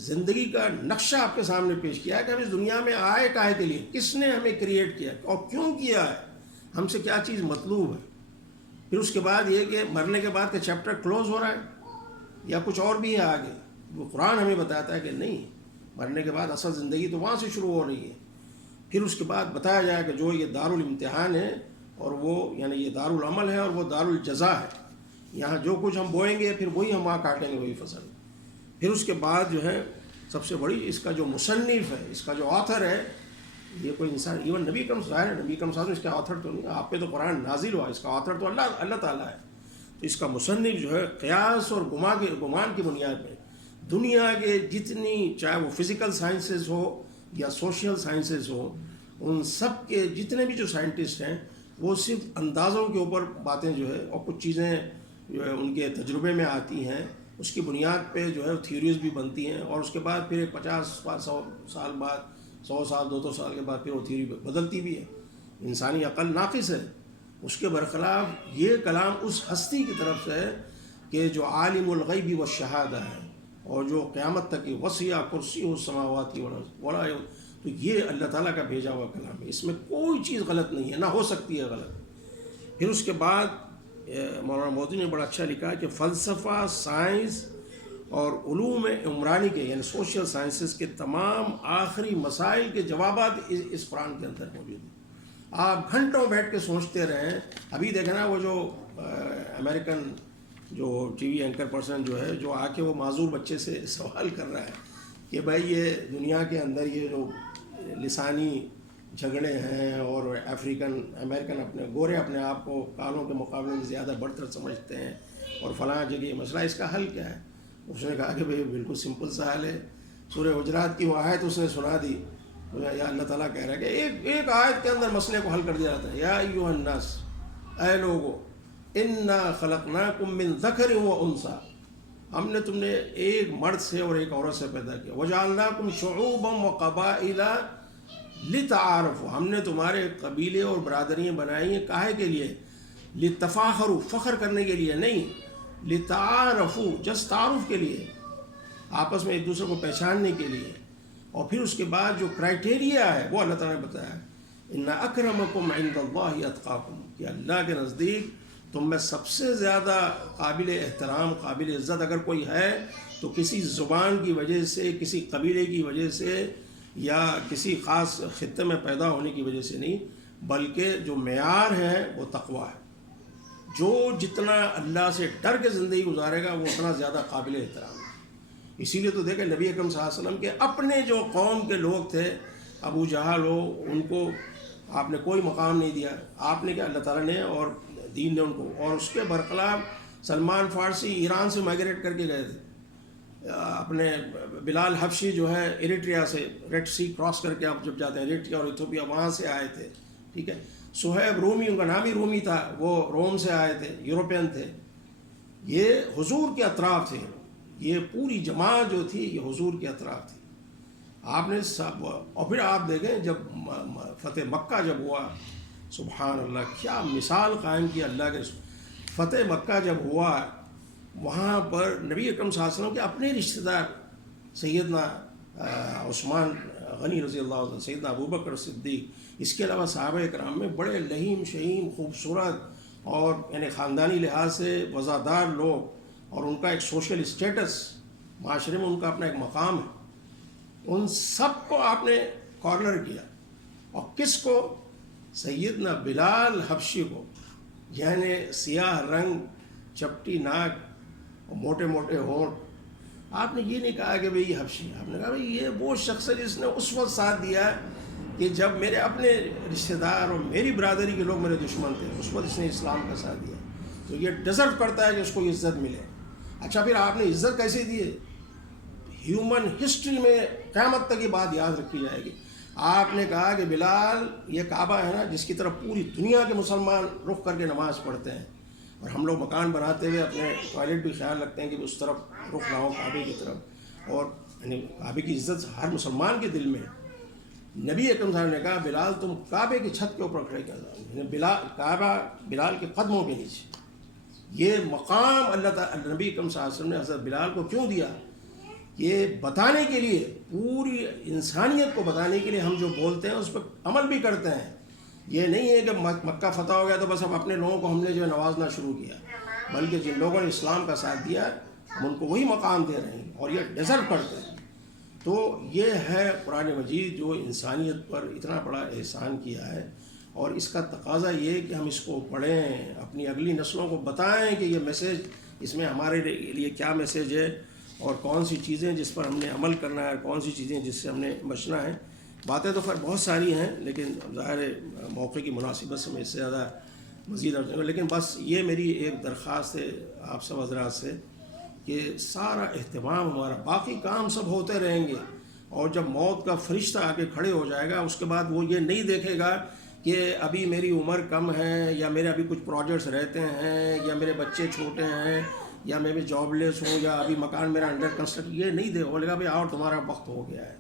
زندگی کا نقشہ آپ کے سامنے پیش کیا ہے کہ ہم اس دنیا میں آئے کاہے کے لیے، کس نے ہمیں کریٹ کیا اور کیوں کیا ہے، ہم سے کیا چیز مطلوب ہے. پھر اس کے بعد یہ کہ مرنے کے بعد کا چیپٹر کلوز ہو رہا ہے یا کچھ اور بھی ہے آگے، وہ قرآن ہمیں بتاتا ہے کہ نہیں، مرنے کے بعد اصل زندگی تو وہاں سے شروع ہو رہی ہے. پھر اس کے بعد بتایا جائے کہ جو یہ دارالامتحان ہے اور وہ یعنی یہ دارالعمل ہے اور وہ دارالجزا ہے. یہاں جو کچھ ہم بوئیں گے پھر وہی ہم وہاں کاٹیں گے، وہی فصل. پھر اس کے بعد جو ہے سب سے بڑی اس کا جو مصنف ہے، اس کا جو آتھر ہے، یہ کوئی انسان ایون نبی کرم ظاہر ہے، نبی کرم صاحب اس کا آتھر تو نہیں، آپ پہ تو قرآن نازل ہوا، اس کا آتھر تو اللہ تعالیٰ ہے. تو اس کا مصنف جو ہے قیاس اور گمان کی بنیاد پہ دنیا کے جتنی، چاہے وہ فزیکل سائنسز ہو یا سوشل سائنسز ہو، ان سب کے جتنے بھی جو سائنٹسٹ ہیں وہ صرف اندازوں کے اوپر باتیں جو ہے اور کچھ چیزیں جو ہے ان کے تجربے میں آتی ہیں، اس کی بنیاد پہ جو ہے تھیوریز بھی بنتی ہیں، اور اس کے بعد پھر 50-100 سال بعد، 100 سال 200 سال کے بعد پھر وہ تھیوری بدلتی بھی ہے. انسانی عقل ناقص ہے. اس کے برخلاف یہ کلام اس ہستی کی طرف سے ہے کہ جو عالم الغیب والشہادہ ہے اور جو قیامت تک کی وسیع کرسی السماوات والارض، تو یہ اللہ تعالیٰ کا بھیجا ہوا کلام ہے. اس میں کوئی چیز غلط نہیں ہے، نہ ہو سکتی ہے غلط. پھر اس کے بعد مولانا مودودی نے بڑا اچھا لکھا ہے کہ فلسفہ، سائنس اور علوم عمرانی کے یعنی سوشل سائنسز کے تمام آخری مسائل کے جوابات اس قرآن کے اندر موجود ہیں. آپ گھنٹوں بیٹھ کے سوچتے رہیں. ابھی دیکھیں نا، وہ جو امریکن جو ٹی وی اینکر پرسن جو ہے، جو آ کے وہ معذور بچے سے سوال کر رہا ہے کہ بھائی یہ دنیا کے اندر یہ جو لسانی جھگڑے ہیں اور امریکن اپنے گورے اپنے آپ کو کالوں کے مقابلے میں زیادہ بڑھتر سمجھتے ہیں اور فلاں جگہ مسئلہ، اس کا حل کیا ہے؟ اس نے کہا کہ بھائی بالکل سمپل سا حل ہے. سورہ حجرات کی وہ آیت اس نے سنا دی. یا اللہ تعالیٰ کہہ رہا ہے کہ ایک آیت کے اندر مسئلے کو حل کر دیا جاتا ہے. یا ایھا الناس، اے لوگو، انا خلقناکم من ذکر و انثی، ہم نے تم نے ایک مرد سے اور ایک عورت سے پیدا کیا. وجعلناکم شعوبا وقبائل لتعارفوا, ہم نے تمہارے قبیلے اور برادریاں بنائی ہیں کاہے کے لیے؟ لتفاخروا, فخر کرنے کے لیے نہیں, لتعارفوا, جس تعارف کے لیے, آپس میں ایک دوسرے کو پہچاننے کے لیے. اور پھر اس کے بعد جو کرائٹیریا ہے وہ اللہ تعالیٰ نے بتایا, ان اکرمکم عند اللہ اتقاکم, کہ اللہ کے نزدیک تم میں سب سے زیادہ قابل احترام, قابل عزت اگر کوئی ہے تو کسی زبان کی وجہ سے, کسی قبیلے کی وجہ سے, یا کسی خاص خطے میں پیدا ہونے کی وجہ سے نہیں, بلکہ جو معیار ہے وہ تقویٰ ہے. جو جتنا اللہ سے ڈر کے زندگی گزارے گا وہ اتنا زیادہ قابل احترام ہے. اسی لیے تو دیکھیں نبی اکرم صلی اللہ علیہ وسلم کے اپنے جو قوم کے لوگ تھے, ابو جہل ہو, ان کو آپ نے کوئی مقام نہیں دیا. آپ نے کیا, اللہ تعالیٰ نے اور دین نے ان کو, اور اس کے برخلاف سلمان فارسی ایران سے مائگریٹ کر کے گئے تھے. اپنے بلال حبشی جو ہے ایریٹریا سے, ریڈ سی کراس کر کے آپ جب جاتے ہیں ایریٹریا اور ایتھوپیا, وہاں سے آئے تھے. ٹھیک ہے, صہیب رومی, ان کا نام ہی رومی تھا, وہ روم سے آئے تھے, یوروپین تھے. یہ حضور کے اطراف تھے, یہ پوری جماعت جو تھی یہ حضور کے اطراف تھی. آپ نے سب, اور پھر آپ دیکھیں جب فتح مکہ جب ہوا, سبحان اللہ, کیا مثال قائم کی اللہ کے. فتح مکہ جب ہوا, وہاں پر نبی اکرم صلی اللہ علیہ وسلم کے اپنے رشتہ دار سیدنا عثمان غنی رضی اللہ عنہ, سیدنا ابوبکر صدیق, اس کے علاوہ صحابہ کرام میں بڑے لہیم شہیم خوبصورت اور یعنی خاندانی لحاظ سے وزادار لوگ, اور ان کا ایک سوشل اسٹیٹس معاشرے میں, ان کا اپنا ایک مقام ہے. ان سب کو آپ نے کارنر کیا. اور کس کو؟ سیدنا بلال حبشی کو, یعنی سیاہ رنگ, چپٹی ناک اور موٹے موٹے ہونٹ. آپ نے یہ نہیں کہا کہ بھئی یہ حبشی, آپ نے کہا بھئی یہ وہ شخص ہے جس نے اس وقت ساتھ دیا کہ جب میرے اپنے رشتہ دار اور میری برادری کے لوگ میرے دشمن تھے, اس وقت اس نے اسلام کا ساتھ دیا. تو یہ ڈیزرو کرتا ہے کہ اس کو عزت ملے. اچھا, پھر آپ نے عزت کیسے دی ہے؟ ہیومن ہسٹری میں قیامت تک یہ بات یاد رکھی جائے گی. آپ نے کہا کہ بلال, یہ کعبہ ہے نا جس کی طرف پوری دنیا کے مسلمان رخ کر کے نماز پڑھتے ہیں, اور ہم لوگ مکان بناتے ہوئے اپنے ٹوائلٹ بھی خیال رکھتے ہیں کہ اس طرف رخ نہ ہو, کعبے کی طرف, اور یعنی کعبے کی عزت ہر مسلمان کے دل میں. نبی اکرم صلی اللہ علیہ وسلم نے کہا بلال تم کعبے کی چھت کے اوپر کھڑے کر دو, بلال, کعبہ بلال کے قدموں کے نیچے. یہ مقام اللہ تعالی نبی اکرم صلی اللہ علیہ وسلم نے حضرت بلال کو کیوں دیا؟ یہ بتانے کے لیے, پوری انسانیت کو بتانے کے لیے ہم جو بولتے ہیں اس پر عمل بھی کرتے ہیں. یہ نہیں ہے کہ مکہ فتح ہو گیا تو بس اب اپنے لوگوں کو ہم نے جو ہے نوازنا شروع کیا, بلکہ جن لوگوں نے اسلام کا ساتھ دیا ہم ان کو وہی مقام دے رہے ہیں, اور یہ ڈیزرو کرتے ہیں. تو یہ ہے قرآن مجید جو انسانیت پر اتنا بڑا احسان کیا ہے, اور اس کا تقاضا یہ کہ ہم اس کو پڑھیں, اپنی اگلی نسلوں کو بتائیں کہ یہ میسیج, اس میں ہمارے لیے کیا میسیج ہے, اور کون سی چیزیں جس پر ہم نے عمل کرنا ہے, کون سی چیزیں جس سے ہم نے بچنا ہے. باتیں تو خیر بہت ساری ہیں, لیکن ظاہر موقع کی مناسبت سے میں اس سے زیادہ مزید عرض کروں. لیکن بس یہ میری ایک درخواست ہے آپ سب حضرات سے کہ سارا اہتمام ہمارا, باقی کام سب ہوتے رہیں گے, اور جب موت کا فرشتہ آ کے کھڑے ہو جائے گا اس کے بعد وہ یہ نہیں دیکھے گا کہ ابھی میری عمر کم ہے, یا میرے ابھی کچھ پروجیکٹس رہتے ہیں, یا میرے بچے چھوٹے ہیں, یا میں بھی جاب لیس ہوں, یا ابھی مکان میرا انڈر کنسٹرکٹ. یہ نہیں دے, بولے گا بھائی اور تمہارا وقت ہو گیا ہے.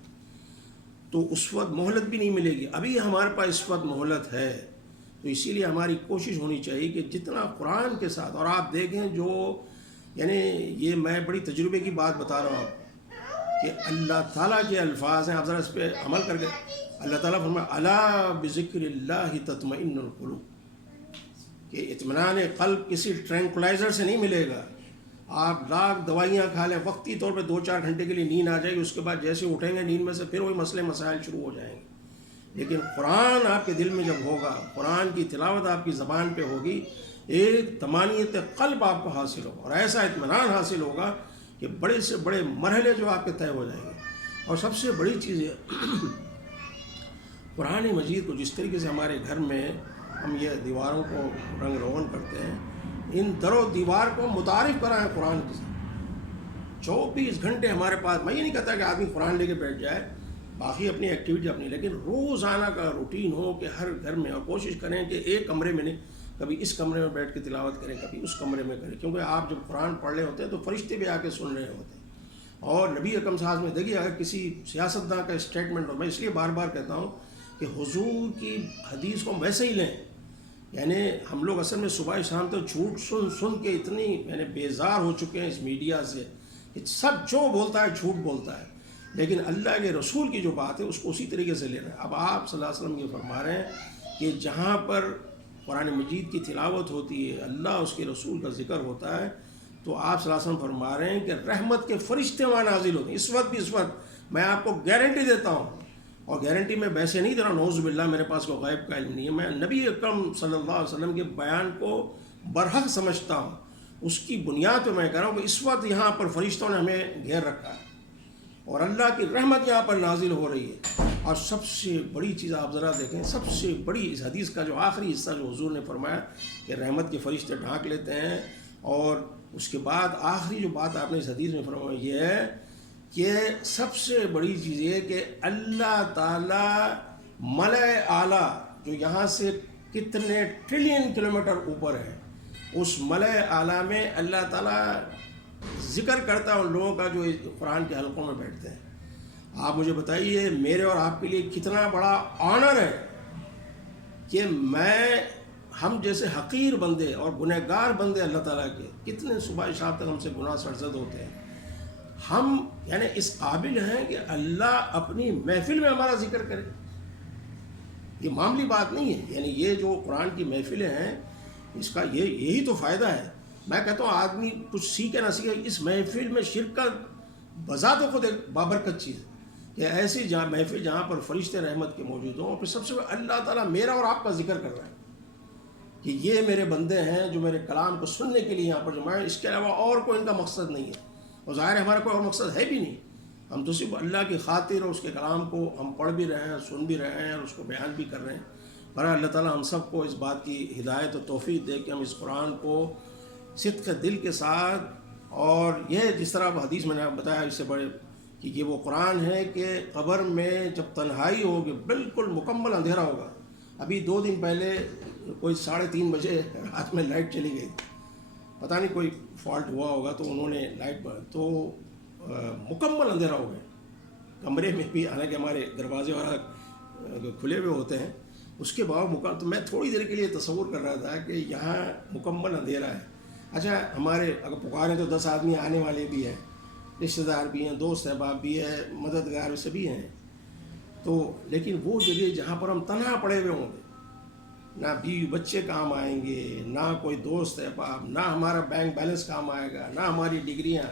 تو اس وقت مہلت بھی نہیں ملے گی. ابھی ہمارے پاس اس وقت مہلت ہے, تو اسی لیے ہماری کوشش ہونی چاہیے کہ جتنا قرآن کے ساتھ, اور آپ دیکھیں جو یعنی یہ میں بڑی تجربے کی بات بتا رہا ہوں کہ اللہ تعالیٰ کے الفاظ ہیں, آپ ذرا اس پہ عمل کر کے. اللہ تعالیٰ فرمایا الا بذکر اللہ تطمئن القلوب, کہ اطمینان قلب کسی ٹرینکولائزر سے نہیں ملے گا. آپ لاکھ دوائیاں کھا لیں, وقتی طور پہ 2-4 گھنٹے کے لیے نیند آ جائے گی, اس کے بعد جیسے اٹھیں گے نیند میں سے پھر وہی مسئلے مسائل شروع ہو جائیں گے. لیکن قرآن آپ کے دل میں جب ہوگا, قرآن کی تلاوت آپ کی زبان پہ ہوگی, ایک طمانینت قلب آپ کو حاصل ہوگا, اور ایسا اطمینان حاصل ہوگا کہ بڑے سے بڑے مرحلے جو آپ کے طے ہو جائیں گے. اور سب سے بڑی چیز ہے قرآن مجید کو جس طریقے سے ہمارے گھر میں ہم یہ دیواروں کو رنگ روغن کرتے ہیں, ان در و دیوار کو متعارف کرائیں قرآن کے ساتھ. 24 گھنٹے ہمارے پاس, میں یہ نہیں کہتا کہ آدمی قرآن لے کے بیٹھ جائے, باقی اپنی ایکٹیویٹی اپنی, لیکن روزانہ کا روٹین ہو کہ ہر گھر میں, اور کوشش کریں کہ ایک کمرے میں نہیں, کبھی اس کمرے میں بیٹھ کے تلاوت کریں، کبھی اس کمرے میں کریں، کیونکہ آپ جب قرآن پڑھ رہے ہوتے ہیں تو فرشتے بھی آ کے سن رہے ہوتے ہیں۔ اور نبی اکرم صلی اللہ علیہ وسلم میں دیکھیے، اگر کسی سیاستداں کا اسٹیٹمنٹ ہو، میں اس لیے بار بار کہتا ہوں کہ حضور کی حدیث کو ویسے ہی لیں، یعنی ہم لوگ اصل میں صبح شام تو جھوٹ سن کے اتنی یعنی بیزار ہو چکے ہیں اس میڈیا سے کہ سب جو بولتا ہے جھوٹ بولتا ہے، لیکن اللہ کے رسول کی جو بات ہے اس کو اسی طریقے سے لے رہے ہیں۔ اب آپ صلی اللہ علیہ وسلم یہ فرما رہے ہیں کہ جہاں پر قرآن مجید کی تلاوت ہوتی ہے، اللہ اس کے رسول کا ذکر ہوتا ہے، تو آپ صلی اللہ علیہ وسلم فرما رہے ہیں کہ رحمت کے فرشتے وہاں نازل ہوتے ہیں۔ اس وقت بھی، اس وقت میں آپ کو گارنٹی دیتا ہوں، اور گارنٹی میں ویسے نہیں دے رہا، نعوذ باللہ میرے پاس کوئی غیب کا علم نہیں ہے، میں نبی اکرم صلی اللہ علیہ وسلم کے بیان کو برحق سمجھتا ہوں، اس کی بنیاد پہ میں کہہ رہا ہوں کہ اس وقت یہاں پر فرشتوں نے ہمیں گھیر رکھا ہے اور اللہ کی رحمت یہاں پر نازل ہو رہی ہے۔ اور سب سے بڑی چیز آپ ذرا دیکھیں، سب سے بڑی اس حدیث کا جو آخری حصہ جو حضور نے فرمایا کہ رحمت کے فرشتے ڈھانک لیتے ہیں، اور اس کے بعد آخری جو بات آپ نے اس حدیث میں فرمائی یہ ہے کہ سب سے بڑی چیز یہ کہ اللہ تعالیٰ ملائے اعلیٰ جو یہاں سے کتنے ٹریلین کلومیٹر اوپر ہے، اس ملائے اعلیٰ میں اللہ تعالیٰ ذکر کرتا ہے ان لوگوں کا جو قرآن کے حلقوں میں بیٹھتے ہیں۔ آپ مجھے بتائیے میرے اور آپ کے لیے کتنا بڑا آنر ہے کہ ہم جیسے حقیر بندے اور گنہگار بندے اللہ تعالیٰ کے کتنے صبح شام تک ہم سے گناہ سرزد ہوتے ہیں، ہم یعنی اس قابل ہیں کہ اللہ اپنی محفل میں ہمارا ذکر کرے۔ یہ معمولی بات نہیں ہے، یعنی یہ جو قرآن کی محفلیں ہیں اس کا یہی تو فائدہ ہے۔ میں کہتا ہوں آدمی کچھ سیکھے نہ سیکھے، اس محفل میں شرکت بذات خود ایک بابرکت چیز ہے کہ ایسی محفل جہاں پر فرشتے رحمت کے موجود ہوں، اور پھر سب سے اللہ تعالیٰ میرا اور آپ کا ذکر کر رہا ہے کہ یہ میرے بندے ہیں جو میرے کلام کو سننے کے لیے یہاں پر جمع ہیں، اس کے علاوہ اور کوئی ان کا مقصد نہیں ہے، اور ظاہر ہے ہمارا کوئی اور مقصد ہے بھی نہیں، ہم تو صرف اللہ کی خاطر اور اس کے کلام کو ہم پڑھ بھی رہے ہیں، سن بھی رہے ہیں اور اس کو بیان بھی کر رہے ہیں۔ پر اللہ تعالیٰ ہم سب کو اس بات کی ہدایت و توفیق دے کہ ہم اس قرآن کو صدق دل کے ساتھ، اور یہ جس طرح حدیث میں نے بتایا اس سے بڑے کہ یہ وہ قرآن ہے کہ قبر میں جب تنہائی ہوگی بالکل مکمل اندھیرا ہوگا۔ ابھی 2 دن پہلے کوئی 3:30 بجے رات میں لائٹ چلی گئی، پتہ نہیں کوئی فالٹ ہوا ہوگا تو انہوں نے لائٹ تو مکمل اندھیرا ہو گیا کمرے میں بھی، حالانکہ ہمارے دروازے وغیرہ کھلے ہوئے ہوتے ہیں، اس کے باوجود تو میں تھوڑی دیر کے لیے تصور کر رہا تھا کہ یہاں مکمل اندھیرا ہے۔ اچھا ہمارے اگر پکاریں تو 10 آدمی آنے والے بھی ہیں، رشتہ دار بھی ہیں، دوست احباب بھی ہیں، مددگار سبھی ہیں، تو لیکن وہ جگہ جہاں پر ہم تنہا پڑے ہوئے ہوں گے، نہ بیوی بچے کام آئیں گے، نہ کوئی دوست احباب، نہ ہمارا بینک بیلنس کام آئے گا، نہ ہماری ڈگریاں،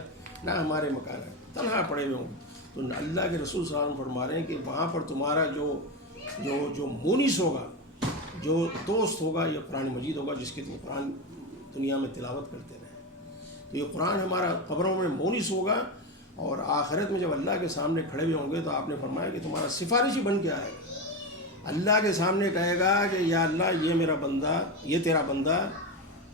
نہ ہمارے مکان، تنہا پڑے ہوئے ہوں گے، تو اللہ کے رسول صلی اللہ علیہ وسلم فرما رہے ہیں کہ وہاں پر تمہارا جو مونس ہوگا، جو دوست ہوگا، یہ قرآن مجید ہوگا جس کی تم قرآن دنیا میں تلاوت کرتے رہے۔ تو یہ قرآن ہمارا قبروں میں مونس ہوگا، اور آخرت میں جب اللہ کے سامنے کھڑے ہوئے ہوں گے تو آپ نے فرمایا کہ تمہارا سفارشی بن کے آئے گا، اللہ کے سامنے کہے گا کہ یا اللہ یہ میرا بندہ، یہ تیرا بندہ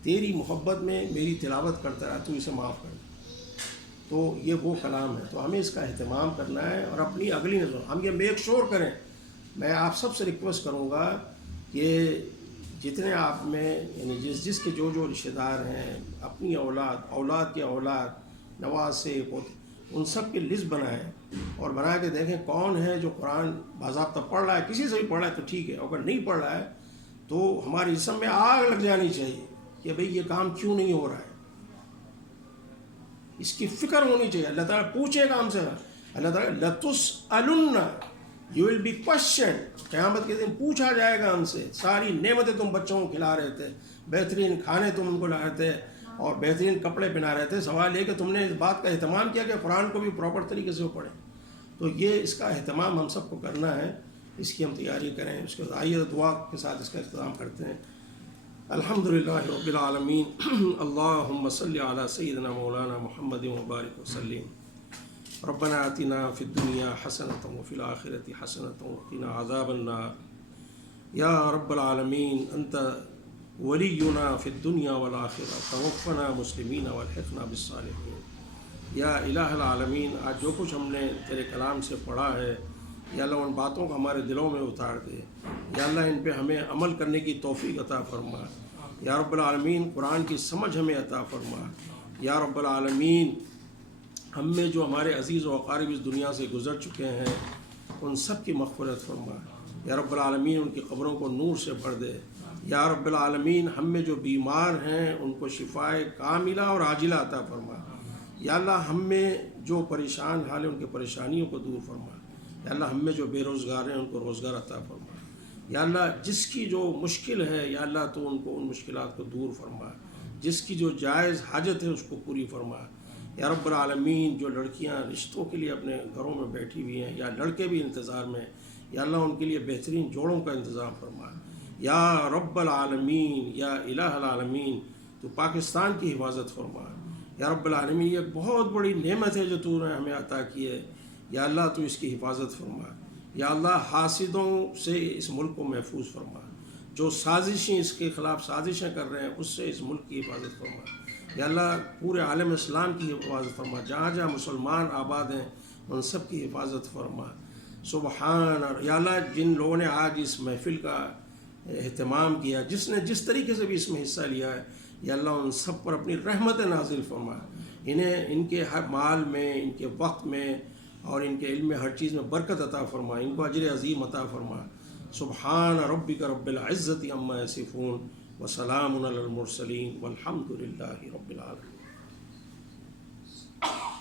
تیری محبت میں میری تلاوت کرتا رہا، تو اسے معاف کر دے۔ تو یہ وہ کلام ہے، تو ہمیں اس کا اہتمام کرنا ہے، اور اپنی اگلی نسل ہم یہ میک شور کریں۔ میں آپ سب سے ریکویسٹ کروں گا کہ جتنے آپ میں یعنی جس کے جو رشتہ دار ہیں، اپنی اولاد کے اولاد، نواسے، ان سب کی لسٹ بنائیں، اور بنا کے دیکھیں کون ہے جو قرآن باضابطہ پڑھ رہا ہے، کسی سے بھی پڑھ رہا ہے تو ٹھیک ہے، اگر نہیں پڑھ رہا ہے تو ہماری جسم میں آگ لگ جانی چاہیے کہ بھئی یہ کام کیوں نہیں ہو رہا ہے، اس کی فکر ہونی چاہیے۔ اللہ تعالیٰ پوچھے گا ہم سے، اللہ تعالیٰ لَتُسْأَلُنَّ you will be questioned، قیامت کے دن پوچھا جائے گا ہم سے، ساری نعمتیں تم بچوں کو کھلا رہے تھے، بہترین کھانے تم ان کو لا رہے تھے، اور بہترین کپڑے پہنا رہے تھے، سوال یہ کہ تم نے اس بات کا اہتمام کیا کہ قرآن کو بھی پراپر طریقے سے پڑھیں۔ تو یہ اس کا اہتمام ہم سب کو کرنا ہے، اس کی ہم تیاری کریں۔ اس کے بعد آئیے دعا کے ساتھ اس کا اختتام کرتے ہیں۔ الحمدللہ رب العالمین، اللہم صلی علی سیدنا مولانا محمد وبارک وسلم۔ ربنا آتنا فی الدنیا حسنۃ وفی الآخرۃ حسنۃ وقنا عذاب النار۔ یا رب العالمین انت ولینا فی الدنیا والآخرہ، توفنا مسلمین والحقنا بالصالحین۔ یا الہ العالمین، آج جو کچھ ہم نے تیرے کلام سے پڑھا ہے، یا اللہ ان باتوں کو ہمارے دلوں میں اتار دے، یا اللہ ان پہ ہمیں عمل کرنے کی توفیق عطا فرما، یا رب العالمین قرآن کی سمجھ ہمیں عطا فرما. یا رب العالمین ہم میں جو ہمارے عزیز و اقارب اس دنیا سے گزر چکے ہیں ان سب کی مغفرت فرما. یا رب العالمین ان کی قبروں کو نور سے بھر دے. یا رب العالمین ہم میں جو بیمار ہیں ان کو شفائے کاملہ اور عاجلہ عطا فرما. یا اللہ ہم میں جو پریشان حال ہیں ان کی پریشانیوں کو دور فرما. یا اللہ ہم میں جو بے روزگار ہیں ان کو روزگار عطا فرما. یا اللہ جس کی جو مشکل ہے یا اللہ تو ان کو ان مشکلات کو دور فرما. جس کی جو جائز حاجت ہے اس کو پوری فرما. یا رب العالمین جو لڑکیاں رشتوں کے لیے اپنے گھروں میں بیٹھی ہوئی ہیں یا لڑکے بھی انتظار میں، یا اللہ ان کے لیے بہترین جوڑوں کا انتظام فرما. یا رب العالمین یا الہ العالمین تو پاکستان کی حفاظت فرما. یا رب العالمین یہ بہت بڑی نعمت ہے جو تو نے ہمیں عطا کی ہے. یا اللہ تو اس کی حفاظت فرما. یا اللہ حاسدوں سے اس ملک کو محفوظ فرما. جو سازشیں اس کے خلاف سازشیں کر رہے ہیں اس سے اس ملک کی حفاظت فرما. یا اللہ پورے عالم اسلام کی حفاظت فرما. جہاں جہاں مسلمان آباد ہیں ان سب کی حفاظت فرما. سبحان. یا اللہ جن لوگوں نے آج اس محفل کا اہتمام کیا، جس نے جس طریقے سے بھی اس میں حصہ لیا ہے، یا اللہ ان سب پر اپنی رحمت نازل فرما. انہیں ان کے ہر مال میں، ان کے وقت میں اور ان کے علم میں ہر چیز میں برکت عطا فرما. ان کو اجر عظیم عطا فرما. سبحان ربک رب العزت عما یصفون وسلام علی المرسلین والحمد للہ رب العالمین.